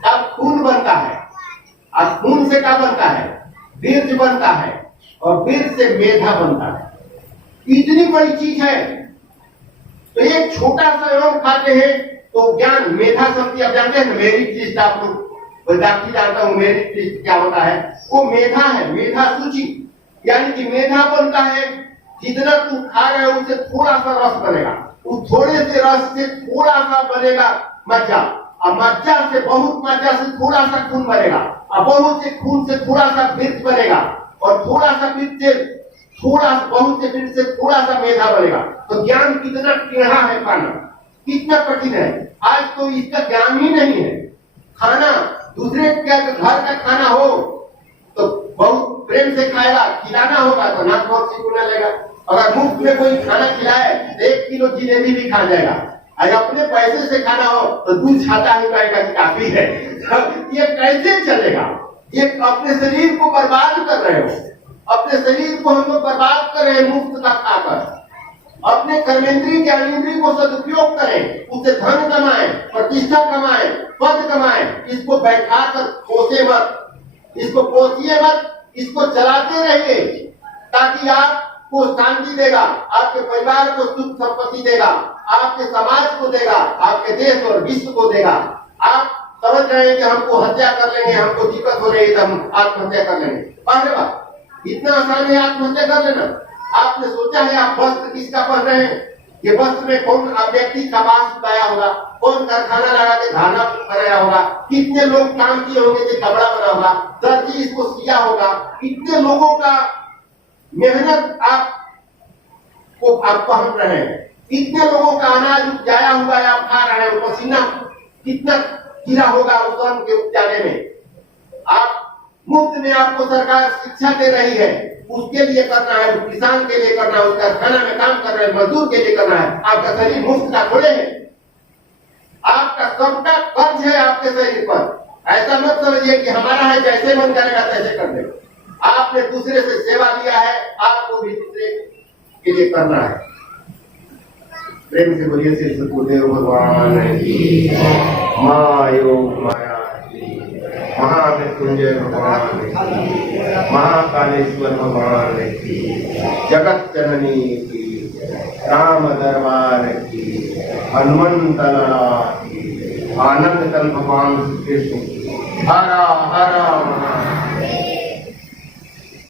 का खून बनता है, और खून से क्या बनता है? बीज बनता है, और बीज से मेधा बनता है। इतनी बड़ी चीज है। तो एक छोटा सा योग खाते हैं तो ज्ञान, मेधा शक्ति, आप जानते हैं मेरिट लिस्ट, आप लोग डॉक्टर जानता हूं मेरिट लिस्ट क्या होता है? वो मेधा है, मेधा सूची, यानी कि मेधा बनता है। जितना तुम खा रहे हो उससे थोड़ा सा रस बनेगा, उस थोड़े से रस से थोड़ा सा बनेगा मज्जा, और मज्जा से बहुत मज्जा से थोड़ा सा खून बनेगा, और बहुत से खून से थोड़ा सा बीज बनेगा, और थोड़ा सा बीज से थोड़ा, बहुत से बीज से थोड़ा सा मेधा बनेगा। तो ज्ञान कितना टेढ़ा है, खाना कितना कठिन है। आज तो इसका ज्ञान ही नहीं है। खाना दूसरे के घर का खाना हो तो बहुत प्रेम से खाएगा, खिलाना होगा तो नाक बहुत सिकुड़ने लगेगा। अगर मुफ्त में कोई खाना खिलाए, 1 किलो जिलेबी भी खा जाएगा। अगर अपने पैसे से खाना हो तो दूध छाता ही कहेगा कि काफी है। ये कैसे चलेगा? ये अपने शरीर को बर्बाद कर रहे हो। अपने शरीर को हम लोग बर्बाद कर रहे हैं मुफ्त का खाकर। अपने कर्मेंद्रिय ज्ञानेंद्रिय को सदुपयोग करें, उससे धन कमाएं, प्रतिष्ठा कमाएं, पद कमाएं। इसको बैठा कर पोसे मत, इसको पोसिए मत, इसको चलाते रहिए, ताकि आपको शांति देगा, आपके परिवार को सुख संपत्ति देगा, आपके समाज को देगा, आपके देश और विश्व को देगा। आप समझ रहे हैं कि हमको हत्या कर लेंगे, हमको दिक्कत हो रही है, तो हम आत्महत्या कर लेंगे। पहले बात, इतना आसान है आत्महत्या कर लेना? आपने सोचा है आप वस्त्र किसका पहन रहे हैं? ये वस्त्र में कौन व्यक्ति कपास उगाया होगा, कौन कारखाना लगा के धागा बनाया होगा, कितने लोग काम किए होंगे जो कपड़ा बना होगा, दर्जी इसको सिया होगा, कितने लोगों का मेहनत आपको आप पहन रहे हैं, कितने लोगों का अनाज उपजाया हुआ है आप खा रहे हैं, पसीना कितना गिरा होगा उस अन्न के उपजाने में। आप मुफ्त में आपको सरकार शिक्षा दे रही है, उसके लिए करना है, किसान के लिए करना है, उसका खाना में काम कर रहे हैं, मजदूर के लिए करना है। आपका शरीर मुफ्त का थोड़े है, आपका सबका कर्ज है आपके शरीर पर। ऐसा मत समझिए कि हमारा है, जैसे मन करेगा तैसे कर देगा। आपने दूसरे से सेवा लिया है, आपको भी दूसरे के लिए करना है। प्रेम से बोलिए श्री सतगुरुदेव भगवान की जय। माया महामृत्युंजय भगवान की, महाकालेश्वर भगवान की, जगत जननी की, राम दरबार की, हनुमंत लड़ा की, आनंद कल भगवान श्री कृष्ण की। हरा हरा